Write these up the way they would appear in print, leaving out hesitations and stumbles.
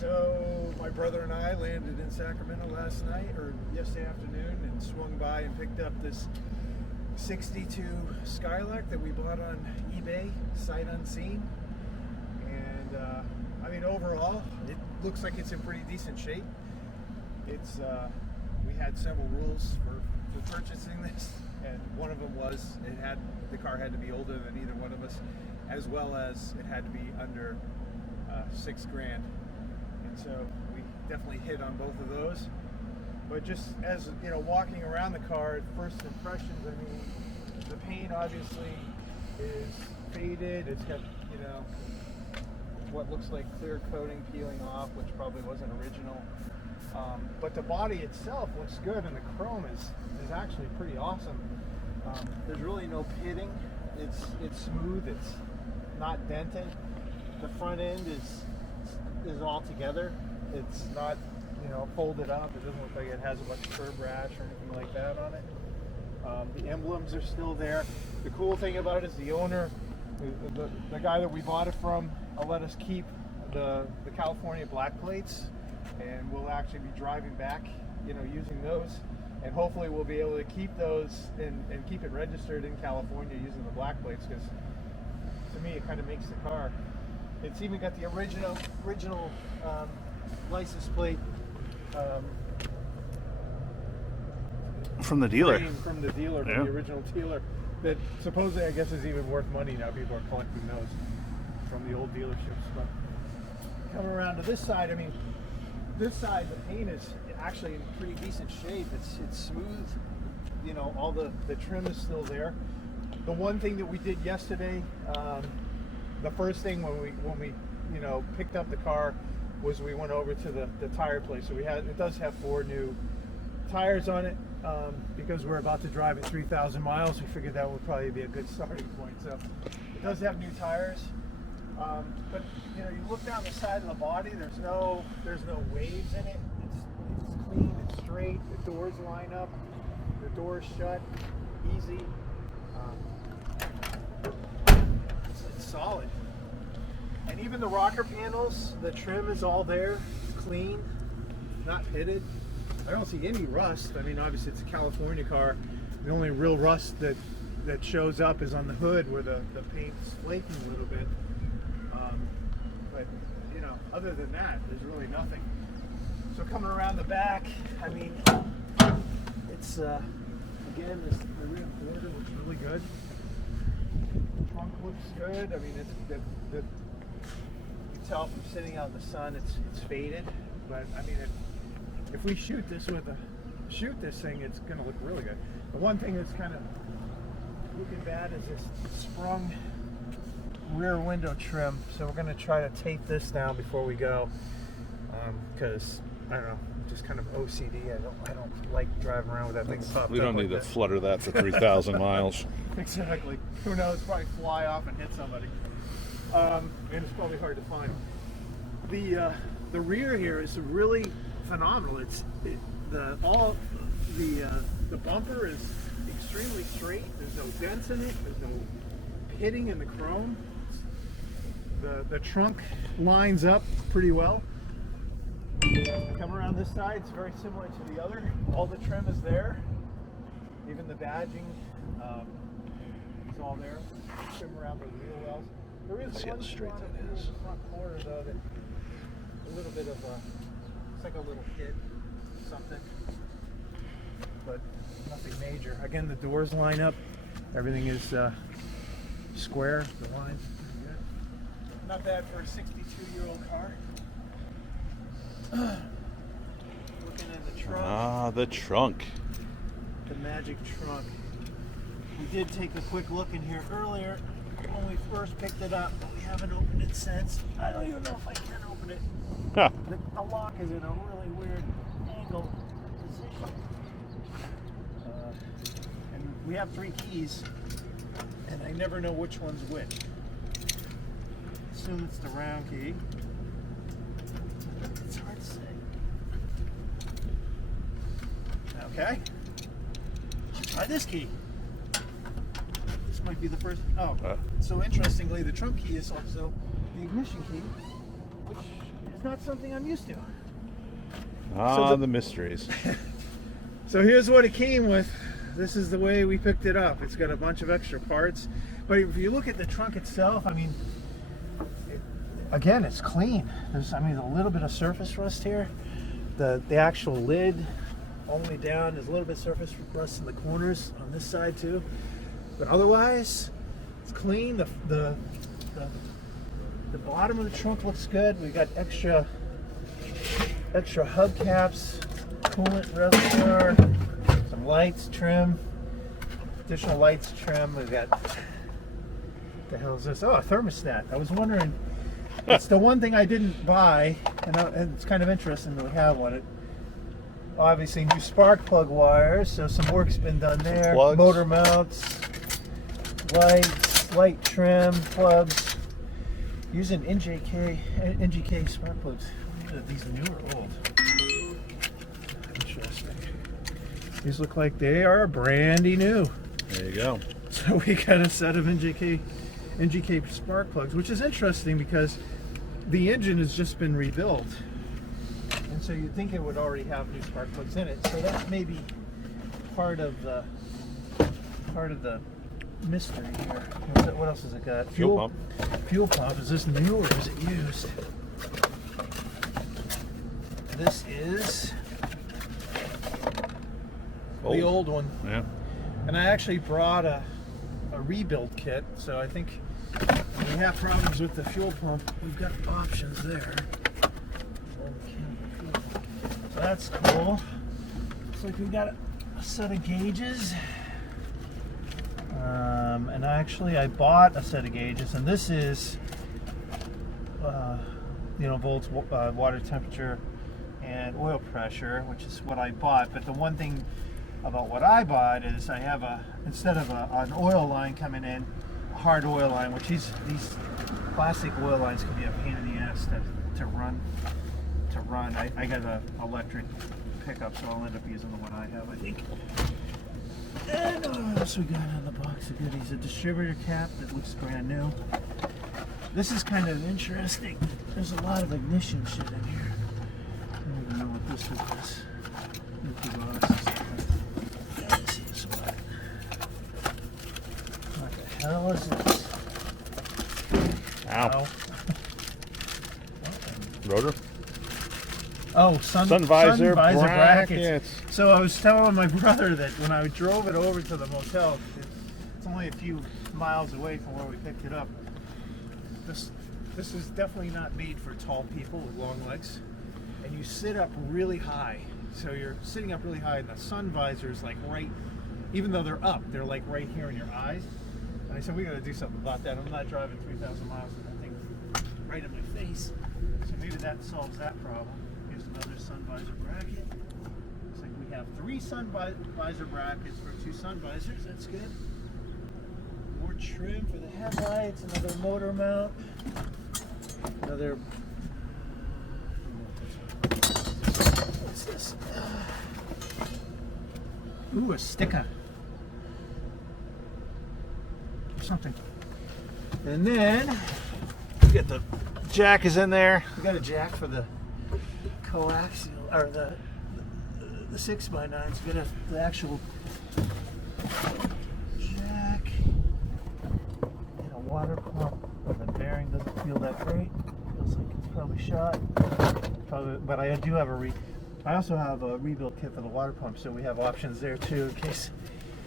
So my brother and I landed in Sacramento last night, or yesterday afternoon, and swung by and picked up this 62 Skylark that we bought on eBay, sight unseen. And I mean, overall, it looks like it's in pretty decent shape. It's we had several rules for purchasing this, and one of them was the car had to be older than either one of us, as well as it had to be under $6,000. And so we definitely hit on both of those. But just as you know, walking around the car, at first impressions, I mean, the paint obviously is faded. It's got, you know, what looks like clear coating peeling off, which probably wasn't original. But the body itself looks good, and the chrome is actually pretty awesome. There's really no pitting. It's smooth. It's not dented. The front end is all together. It's not, you know, folded up. It doesn't look like it has a bunch of curb rash or anything like that on it. The emblems are still there. The cool thing about it is the owner, the guy that we bought it from, let us keep the California black plates, and we'll actually be driving back, you know, using those, and hopefully we'll be able to keep those and keep it registered in California using the black plates, because to me it kind of makes the car. It's even got the original license plate from the dealer. From the dealer, from the original dealer, that supposedly I guess is even worth money now. People are collecting those from the old dealerships. But coming around to this side, I mean, this side the paint is actually in pretty decent shape. It's smooth. You know, all the trim is still there. The one thing that we did yesterday, the first thing when we you know picked up the car, was we went over to the tire place. So it does have 4 new tires on it, because we're about to drive at 3,000 miles. We figured that would probably be a good starting point. So it does have new tires, but you know, you look down the side of the body. There's no waves in it. It's clean. It's straight. The doors line up. The doors shut. Easy. It's solid. And even the rocker panels, the trim is all there. It's clean, not pitted. I don't see any rust. I mean, obviously it's a California car. The only real rust that shows up is on the hood, where the paint's flaking a little bit. But you know, other than that, there's really nothing. So coming around the back, I mean, it's again, the rear quarter looks really good. The trunk looks good. I mean, you can tell from sitting out in the sun, it's faded. But I mean, if we shoot this thing, it's going to look really good. The one thing that's kind of looking bad is this sprung rear window trim. So we're going to try to tape this down before we go, because I don't know, just kind of OCD. I don't like driving around with that thing popped up. We don't need to flutter that for 3,000 miles. Exactly. Who knows? Probably fly off and hit somebody. And it's probably hard to find. The rear here is really phenomenal. The bumper is extremely straight. There's no dents in it. There's no pitting in the chrome. The trunk lines up pretty well. Come around this side, it's very similar to the other. All the trim is there. Even the badging is all there. Trim around the wheel wells. There is one straight that is. In the front corner though, that a little bit of it's like a little hit, something, but nothing major. Again, the doors line up. Everything is square. The lines pretty good. Not bad for a 62-year-old car. Looking in the trunk. Ah, the trunk. The magic trunk. We did take a quick look in here earlier when we first picked it up, but we haven't opened it since. I don't even know if I can open it. Huh. The lock is in a really weird angle position. And we have 3 keys, and I never know which one's which. Assume it's the round key. It's hard to say. Okay. Let's try this key. This might be the first. Oh, so interestingly, the trunk key is also the ignition key, which is It's not something I'm used to. The mysteries. So here's what it came with. This is the way we picked it up. It's got a bunch of extra parts. But if you look at the trunk itself, I mean, again, it's clean. There's, I mean, a little bit of surface rust here. The actual lid all the way down, there's a little bit of surface rust in the corners on this side too. But otherwise, it's clean. The bottom of the trunk looks good. We got extra hubcaps, coolant reservoir, some lights, trim, additional lights, trim. We've got, what the hell is this? Oh, a thermostat. I was wondering, it's the one thing I didn't buy, and it's kind of interesting that we have one. Obviously, new spark plug wires, so some work's been done there. Plugs. Motor mounts, lights, light trim, plugs. Using NGK spark plugs. Are these new or old? Interesting. These look like they are brandy new. There you go. So we got a set of NGK spark plugs, which is interesting because the engine has just been rebuilt. And so you'd think it would already have new spark plugs in it. So that may be part of the mystery here. What else has it got? Fuel pump. Fuel pump. Is this new or is it used? This is the old one. Yeah. And I actually brought a rebuild kit, so I think when we have problems with the fuel pump, we've got options there. So that's cool. Looks like we've got a set of gauges. And actually I bought a set of gauges, and this is volts, water temperature, and oil pressure, which is what I bought. But the one thing about what I bought is I have instead of an oil line coming in, a hard oil line, which these plastic oil lines can be a pain in the ass to run. I got an electric pickup, so I'll end up using the one I have, I think. And what else we got in the box of goodies? A distributor cap that looks brand new. This is kind of interesting. There's a lot of ignition shit in here. I don't even know what this is. What the hell is this? Ow. Rotor? Oh, sun visor brackets. So I was telling my brother that when I drove it over to the motel, it's only a few miles away from where we picked it up. This is definitely not made for tall people with long legs. And you sit up really high. So you're sitting up really high, and the sun visor is like right, even though they're up, they're like right here in your eyes. And I said, we got to do something about that. I'm not driving 3,000 miles with that thing right in my face. So maybe that solves that problem. Here's another sun visor bracket. Looks like we have 3 sun visor brackets for 2 sun visors. That's good. More trim for the headlights. Another motor mount. Another. What's this? Ooh, a sticker. Something. And then we get the jack is in there. We got a jack for the coaxial, or the 6x9s. We got the actual jack and a water pump. The bearing doesn't feel that great. Feels like it's probably shot. But I do have I also have a rebuild kit for the water pump, so we have options there too in case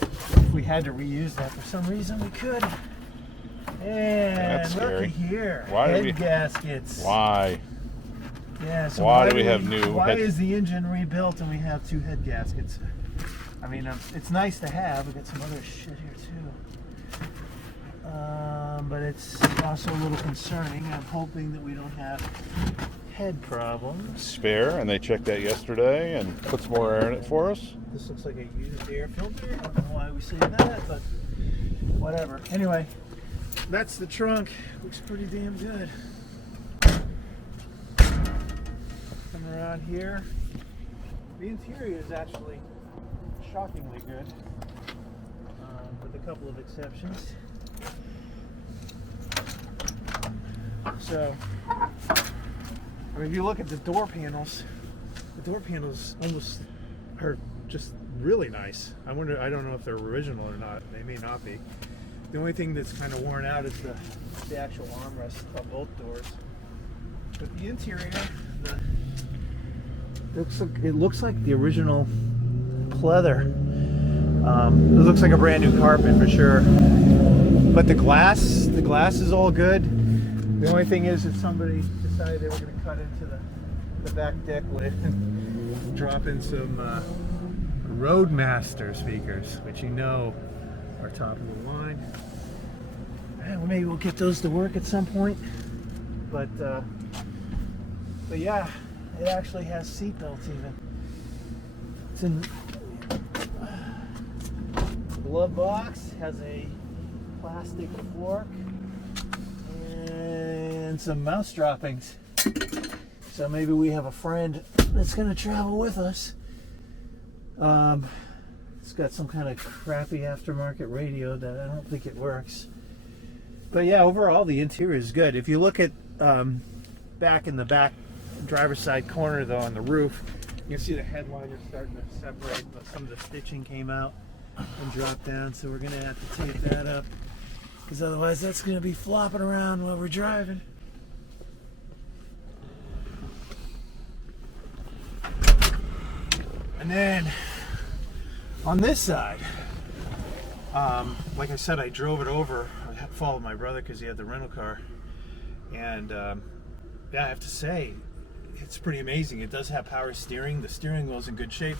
if we had to reuse that for some reason we could. And That's looky scary. here, Why head gaskets. Why? Yeah. So why do we have new? Why is the engine rebuilt and we have 2 head gaskets? I mean, it's nice to have. We got some other shit here too. But it's also a little concerning. I'm hoping that we don't have head problems. Spare, and they checked that yesterday and put some more air in it for us. This looks like a used air filter. I don't know why we say that, but whatever. Anyway, that's the trunk. Looks pretty damn good. Come around here. The interior is actually shockingly good, with a couple of exceptions. So, mean, if you look at the door panels almost are just really nice. I don't know if they're original or not. They may not be. The only thing that's kind of worn out is the actual armrest of both doors. But the interior, it looks like the original pleather. It looks like a brand new carpet for sure. But the glass is all good. The only thing is that somebody decided they were going to cut into the back deck lid and drop in some Roadmaster speakers, which you know are top of the line. Well, maybe we'll get those to work at some point. But yeah, it actually has seat belts even. It's in the glove box, has a plastic fork and some mouse droppings. So maybe we have a friend that's going to travel with us. It's got some kind of crappy aftermarket radio that I don't think it works. But yeah, overall the interior is good. If you look at back in the back driver's side corner though on the roof, you can see the headliner starting to separate, but some of the stitching came out and dropped down, so we're going to have to tape that up, because otherwise that's going to be flopping around while we're driving. And then on this side, like I said, I drove it over. I followed my brother because he had the rental car, and yeah, I have to say, it's pretty amazing. It does have power steering. The steering wheel's in good shape.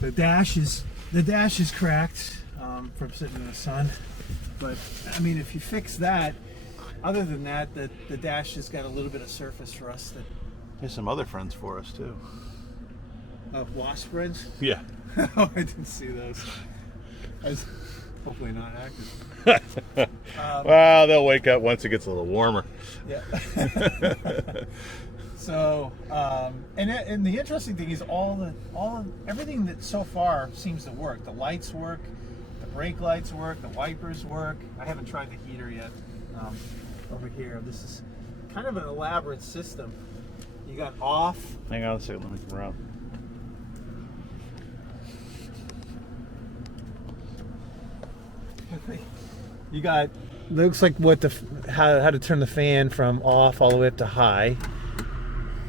The dash is cracked from sitting in the sun, but I mean, if you fix that, other than that, the dash has got a little bit of surface rust. There's some other friends for us too. Wasp friends? Yeah. Oh, I didn't see those. Hopefully not active. Well, they'll wake up once it gets a little warmer. Yeah. So, and the interesting thing is everything that so far seems to work. The lights work, the brake lights work, the wipers work. I haven't tried the heater yet. Over here, this is kind of an elaborate system. You got off. Hang on a second, let me come around. You got, looks like how to turn the fan from off all the way up to high,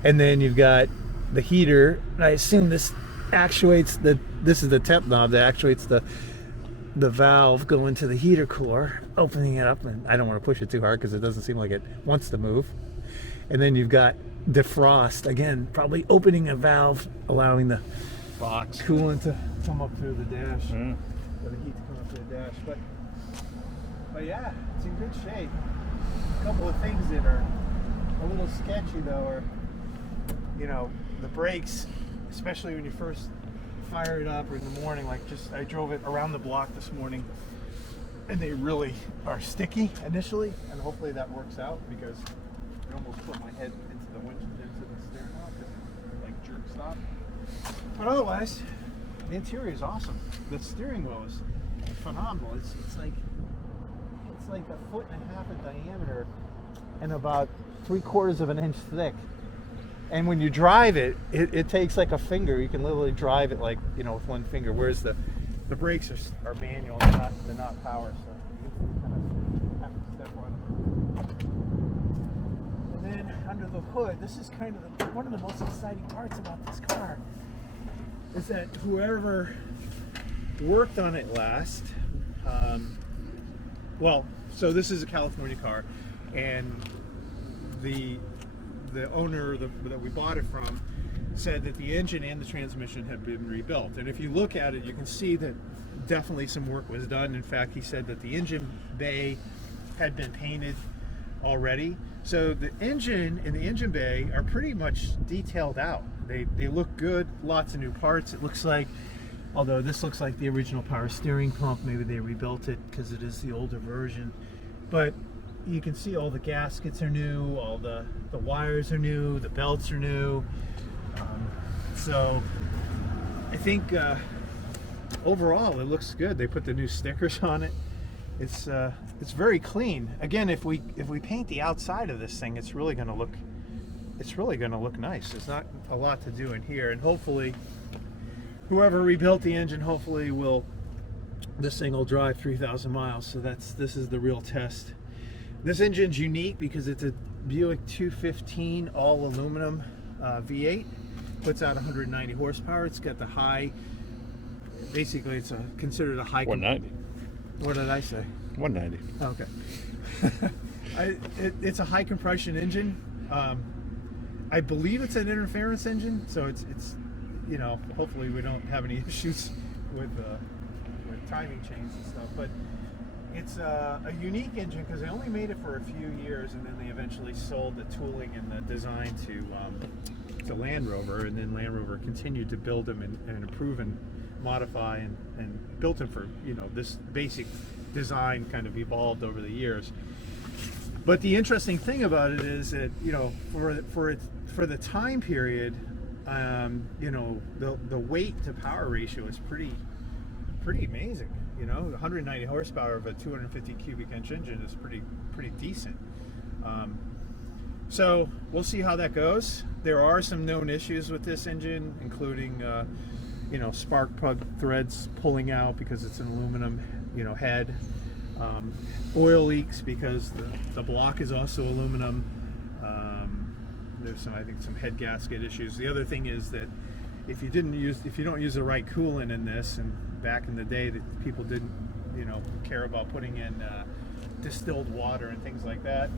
and then you've got the heater. And I assume this actuates this is the temp knob that actuates the valve going to the heater core, opening it up. And I don't want to push it too hard because it doesn't seem like it wants to move. And then you've got defrost again, probably opening a valve, allowing the Box coolant to come up through the dash, Mm. or the heat to come up through the dash. But yeah, it's in good shape. A couple of things that are a little sketchy though are, you know, the brakes, especially when you first fire it up or in the morning. Like, I drove it around the block this morning, and they really are sticky initially, and hopefully that works out, because I almost put my head into the steering wheel, just like jerk stop. But otherwise, the interior is awesome. The steering wheel is phenomenal. It's like 1.5 feet in diameter and about 3/4 of an inch thick. And when you drive it, it takes like a finger. You can literally drive it like, you know, with one finger. Whereas the brakes are manual, they're not power, so you kind of have to step on them. And then under the hood, this is kind of one of the most exciting parts about this car, is that whoever worked on it last, well, so this is a California car, and the owner that we bought it from said that the engine and the transmission had been rebuilt. And if you look at it, you can see that definitely some work was done. In fact, he said that the engine bay had been painted already. So the engine and the engine bay are pretty much detailed out. They look good, lots of new parts. It looks like, although this looks like the original power steering pump, maybe they rebuilt it because it is the older version. But you can see all the gaskets are new, all the wires are new, the belts are new. So I think overall it looks good. They put the new stickers on it. It's very clean. Again, if we paint the outside of this thing, it's really going to look it's really going to look nice. There's not a lot to do in here, and hopefully whoever rebuilt the engine, hopefully this thing will drive 3,000 miles. So this is the real test. This engine's unique because it's a Buick 215 all aluminum V8. Puts out 190 horsepower. It's got the high, basically it's considered a high. 190. What did I say? 190. Okay. It's a high compression engine. I believe it's an interference engine, so it's you know, hopefully we don't have any issues with timing chains and stuff. But it's a unique engine because they only made it for a few years, and then they eventually sold the tooling and the design to Land Rover, and then Land Rover continued to build them and improve and modify and built them for, you know, this basic design kind of evolved over the years. But the interesting thing about it is that, you know, for the time period, you know, the weight to power ratio is pretty amazing. You know, 190 horsepower of a 250 cubic inch engine is pretty decent. So we'll see how that goes. There are some known issues with this engine, including you know, spark plug threads pulling out because it's an aluminum, you know, head. Oil leaks because the block is also aluminum. There's I think some head gasket issues. The other thing is that if you don't use the right coolant in this, and back in the day that people didn't, you know, care about putting in distilled water and things like that,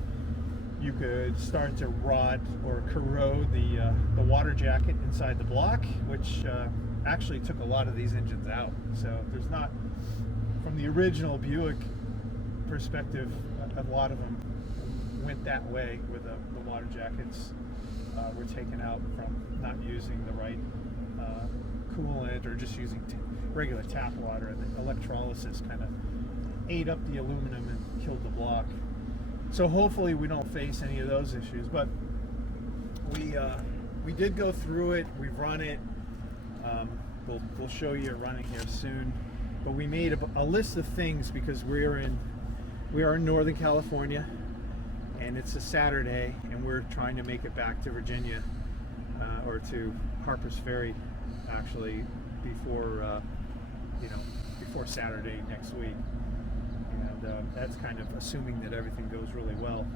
you could start to rot or corrode the water jacket inside the block, which actually took a lot of these engines out. So there's not, from the original Buick perspective, a lot of them went that way, where the water jackets were taken out from not using the right coolant or just using regular tap water, and the electrolysis kind of ate up the aluminum and killed the block. So hopefully we don't face any of those issues, but we did go through it. We've run it. We'll show you running here soon. But we made a list of things because we are in Northern California, and it's a Saturday, and we're trying to make it back to Virginia or to Harper's Ferry, actually, before before Saturday next week. And that's kind of assuming that everything goes really well.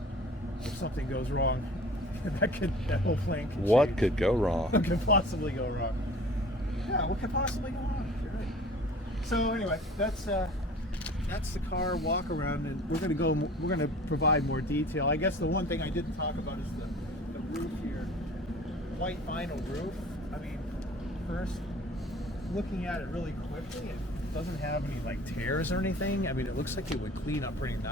If something goes wrong, that whole plan could What change. could go wrong? What could possibly go wrong? Yeah, what could possibly go wrong? You're right. So anyway, that's the car walk around, and we're gonna provide more detail. I guess the one thing I didn't talk about is the roof here. White vinyl roof. I mean, first looking at it really quickly, it doesn't have any like tears or anything. I mean, it looks like it would clean up pretty nice.